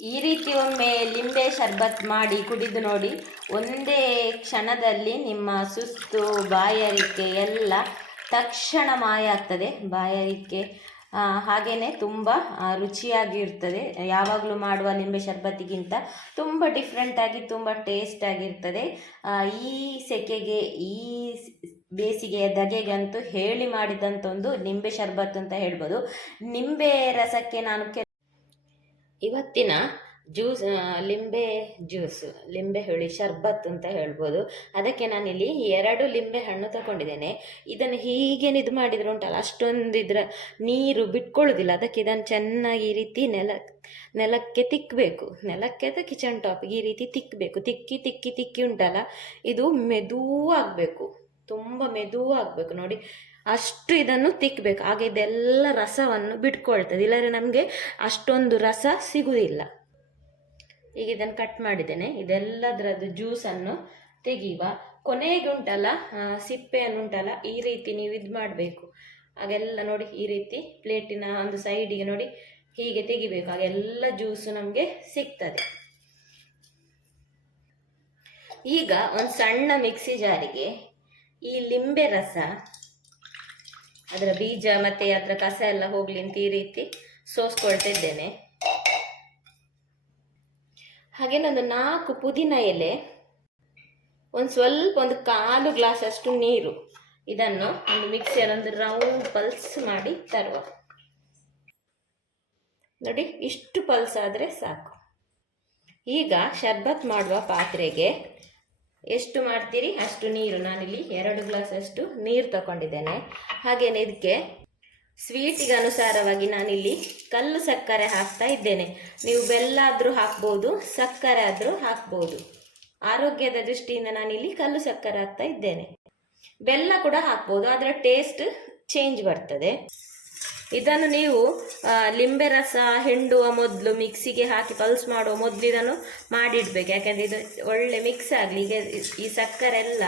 ಈ ರೀತಿ ಒಮ್ಮೆ ಲಿಂಬೆ ಶರ್ಬತ್ ಮಾಡಿ ಕುಡಿದು ನೋಡಿ, ಒಂದೇ ಕ್ಷಣದಲ್ಲಿ ನಿಮ್ಮ ಸುಸ್ತು ಬಾಯಾರಿಕೆ ಎಲ್ಲ ತಕ್ಷಣ ಮಾಯ ಆಗ್ತದೆ ಬಾಯಾರಿಕೆ ಹಾಗೆಯೇ ತುಂಬ ರುಚಿಯಾಗಿರ್ತದೆ. ಯಾವಾಗಲೂ ಮಾಡುವ ಲಿಂಬೆ ಶರ್ಬತ್ತಿಗಿಂತ ತುಂಬ ಡಿಫ್ರೆಂಟಾಗಿ ತುಂಬ ಟೇಸ್ಟಾಗಿರ್ತದೆ ಈ ಸೆಕೆಗೆ, ಈ ಬೇಸಿಗೆಯ ಧಗೆಗಂತೂ ಹೇಳಿ ಮಾಡಿದಂಥ ಒಂದು ನಿಂಬೆ ಶರ್ಬತ್ ಅಂತ ಹೇಳ್ಬೋದು. ನಿಂಬೆ ರಸಕ್ಕೆ ನಾನು ಇವತ್ತಿನ ಜ್ಯೂಸ್ ಲಿಂಬೆ ಜ್ಯೂಸು, ಲಿಂಬೆ ಹುಳಿ ಶರ್ಬತ್ ಅಂತ ಹೇಳ್ಬೋದು. ಅದಕ್ಕೆ ನಾನಿಲ್ಲಿ ಎರಡು ಲಿಂಬೆ ಹಣ್ಣು ತಗೊಂಡಿದ್ದೇನೆ. ಇದನ್ನು ಹೀಗೇನು ಇದು ಮಾಡಿದ್ರು ಉಂಟಲ್ಲ, ಅಷ್ಟೊಂದು ಇದರ ನೀರು ಬಿಟ್ಕೊಳ್ಳೋದಿಲ್ಲ. ಅದಕ್ಕೆ ಇದನ್ನು ಚೆನ್ನಾಗಿ ಈ ರೀತಿ ನೆಲ, ನೆಲಕ್ಕೆ ತಿಕ್ಕಬೇಕು ನೆಲಕ್ಕೆ ಕಿಚನ್ ಟಾಪ್ಗೆ ಈ ರೀತಿ ತಿಕ್ಕಬೇಕು ತಿಕ್ಕಿ ತಿಕ್ಕಿ ತಿಕ್ಕಿ ಉಂಟಲ್ಲ, ಇದು ಮೆದುವಾಗಬೇಕು. ತುಂಬ ಮೆದುವಾಗಬೇಕು ನೋಡಿ. ಅಷ್ಟು ಇದನ್ನು ತಿಕ್ಕಬೇಕು ಹಾಗೆ ಇದೆಲ್ಲ ರಸವನ್ನು ಬಿಟ್ಕೊಳ್ತದೆ. ಇಲ್ಲದ್ರೆ ನಮಗೆ ಅಷ್ಟೊಂದು ರಸ ಸಿಗುವುದಿಲ್ಲ ಈಗ ಇದನ್ನು ಕಟ್ ಮಾಡಿದ್ದೇನೆ. ಇದೆಲ್ಲದರದ್ದು ಜ್ಯೂಸನ್ನು ತೆಗೆಯುವ. ಕೊನೆಗೆ ಉಂಟಲ್ಲ ಸಿಪ್ಪೆಯನ್ನು ಉಂಟಲ್ಲ, ಈ ರೀತಿ ನೀವು ಇದು ಮಾಡಬೇಕು. ಹಾಗೆಲ್ಲ ನೋಡಿ, ಈ ರೀತಿ ಪ್ಲೇಟಿನ ಒಂದು ಸೈಡಿಗೆ ನೋಡಿ, ಹೀಗೆ ತೆಗಿಬೇಕು. ಹಾಗೆಲ್ಲ ಜ್ಯೂಸು ನಮಗೆ ಸಿಗ್ತದೆ. ಈಗ ಒಂದು ಸಣ್ಣ ಮಿಕ್ಸಿ ಜಾರಿಗೆ ಈ ಲಿಂಬೆ ರಸ, ಅದರ ಬೀಜ ಮತ್ತೆ ಅದರ ಕಸ ಎಲ್ಲ ಹೋಗ್ಲಿ ಅಂತ ಈ ರೀತಿ ಸೋಸ್ಕೊಳ್ತಿದ್ದೇನೆ. ಹಾಗೆ ಒಂದು ನಾಲ್ಕು ಪುದೀನ ಎಲೆ, ಒಂದು ಸ್ವಲ್ಪ ಒಂದು ಕಾಲು ಗ್ಲಾಸ್ ಅಷ್ಟು ನೀರು. ಇದನ್ನು ಒಂದು ಮಿಕ್ಸರ್ ಒಂದು ರೌಂಡ್ ಪಲ್ಸ್ ಮಾಡಿ ತರುವ. ನೋಡಿ, ಇಷ್ಟು ಪಲ್ಸ್ ಆದರೆ ಸಾಕು. ಈಗ ಶರ್ಬತ್ ಮಾಡುವ ಪಾತ್ರೆಗೆ ಎಷ್ಟು ಮಾಡ್ತೀರಿ? ಅಷ್ಟು ನೀರು. ನಾನಿಲ್ಲಿ ಎರಡು ಗ್ಲಾಸ್ ಅಷ್ಟು ನೀರು ತಗೊಂಡಿದ್ದೇನೆ. ಹಾಗೆಯೇ ಇದಕ್ಕೆ ಸ್ವೀಟಿಗೆ ಅನುಸಾರವಾಗಿ ನಾನಿಲ್ಲಿ ಕಲ್ಲು ಸಕ್ಕರೆ ಹಾಕ್ತಾ ಇದ್ದೇನೆ. ನೀವು ಬೆಲ್ಲ ಆದರೂ ಹಾಕ್ಬೋದು, ಸಕ್ಕರೆ ಆದರೂ ಹಾಕ್ಬೋದು. ಆರೋಗ್ಯದ ದೃಷ್ಟಿಯಿಂದ ನಾನಿಲ್ಲಿ ಕಲ್ಲು ಸಕ್ಕರೆ ಹಾಕ್ತಾ ಇದ್ದೇನೆ. ಬೆಲ್ಲ ಕೂಡ ಹಾಕ್ಬೋದು ಅದರ ಟೇಸ್ಟ್ ಚೇಂಜ್ ಬರ್ತದೆ. ಇದನ್ನು ನೀವು ಲಿಂಬೆ ರಸ, ಹಿಂಡುವ ಮೊದಲು, ಮಿಕ್ಸಿಗೆ ಹಾಕಿ ಪಲ್ಸ್ ಮಾಡುವ ಮೊದಲು ಇದನ್ನು ಮಾಡಿಡ್ಬೇಕು. ಯಾಕೆಂದರೆ ಇದು ಒಳ್ಳೆ ಮಿಕ್ಸ್ ಆಗಲಿ. ಈಗ ಈ ಸಕ್ಕರೆ ಎಲ್ಲ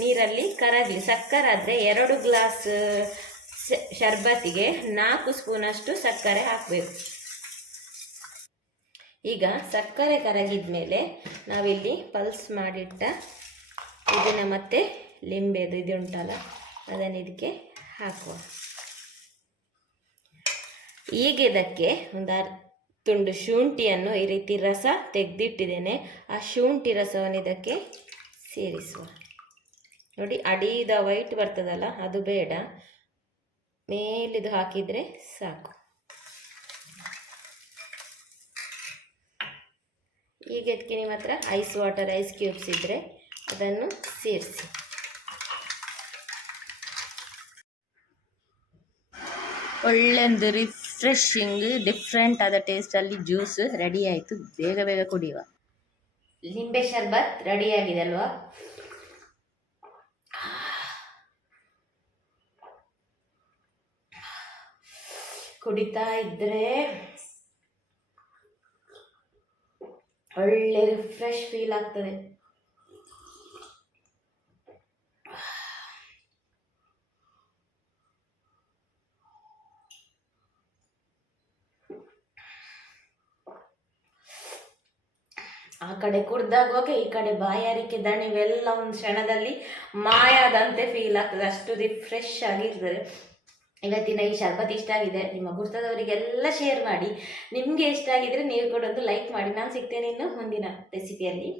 ನೀರಲ್ಲಿ ಕರಗಲಿ. ಸಕ್ಕರೆ ಆದರೆ ಎರಡು ಗ್ಲಾಸ್ ಶರ್ಬತ್ತಿಗೆ ನಾಲ್ಕು ಸ್ಪೂನಷ್ಟು ಸಕ್ಕರೆ ಹಾಕಬೇಕು. ಈಗ ಸಕ್ಕರೆ ಕರಗಿದ ಮೇಲೆ ನಾವಿಲ್ಲಿ ಪಲ್ಸ್ ಮಾಡಿಟ್ಟ ಇದನ್ನು ಮತ್ತೆ ಲಿಂಬೆದು ಇದು ಉಂಟಲ್ಲ ಅದನ್ನು ಇದಕ್ಕೆ ಹಾಕುವ. ಈಗ ಇದಕ್ಕೆ ಒಂದು ತುಂಡು ಶುಂಠಿಯನ್ನು ಈ ರೀತಿ ರಸ ತೆಗೆದಿಟ್ಟಿದ್ದೇನೆ. ಆ ಶುಂಠಿ ರಸವನ್ನು ಇದಕ್ಕೆ ಸೇರಿಸುವ. ನೋಡಿ ಅಡಿದ ವೈಟ್ ಬರ್ತದಲ್ಲ, ಅದು ಬೇಡ. ಮೇಲಿದು ಹಾಕಿದರೆ ಸಾಕು. ಈಗ ಇದಕ್ಕೆ ನಿಮ್ಮ ಹತ್ರ ಐಸ್ ವಾಟರ್ ಐಸ್ ಕ್ಯೂಬ್ಸ್ ಇದ್ದರೆ ಅದನ್ನು ಸೇರಿಸಿ. ಒಳ್ಳೆಂದು ರಿಫ್ರೆಶಿಂಗ್, ಡಿಫ್ರೆಂಟ್ ಆದ ಟೇಸ್ಟಲ್ಲಿ ಜ್ಯೂಸ್ ರೆಡಿ ಆಯಿತು. ಬೇಗ ಬೇಗ ಕುಡಿಯುವ. ಲಿಂಬೆ ಶರ್ಬತ್ ರೆಡಿ ಆಗಿದೆ ಅಲ್ವಾ? ಕುಡಿತಾ ಇದ್ರೆ ಒಳ್ಳೆ ರಿಫ್ರೆಶ್ ಫೀಲ್ ಆಗ್ತದೆ. ಆ ಕಡೆ ಕುಡ್ದಾಗುವಾಗ ಈ ಕಡೆ ಬಾಯಾರಿಕೆ ದಣಿವೆಲ್ಲ ಒಂದು ಕ್ಷಣದಲ್ಲಿ ಮಾಯಾದಂತೆ ಫೀಲ್ ಆಗ್ತದೆ. ಅಷ್ಟು ರಿಫ್ರೆಶ್ ಆಗಿರ್ತದೆ. ಇವತ್ತಿನ ಈ ಶರ್ಬತ್ ಇಷ್ಟ ಆಗಿದೆ. ನಿಮ್ಮ ಗುರ್ತದವರಿಗೆಲ್ಲ ಶೇರ್ ಮಾಡಿ. ನಿಮಗೆ ಇಷ್ಟ ಆಗಿದ್ರೆ ನೀವು ಕೂಡ ಒಂದು ಲೈಕ್ ಮಾಡಿ. ನಾನು ಸಿಗ್ತೇನೆ ಇನ್ನು ಮುಂದಿನ ರೆಸಿಪಿಯಲ್ಲಿ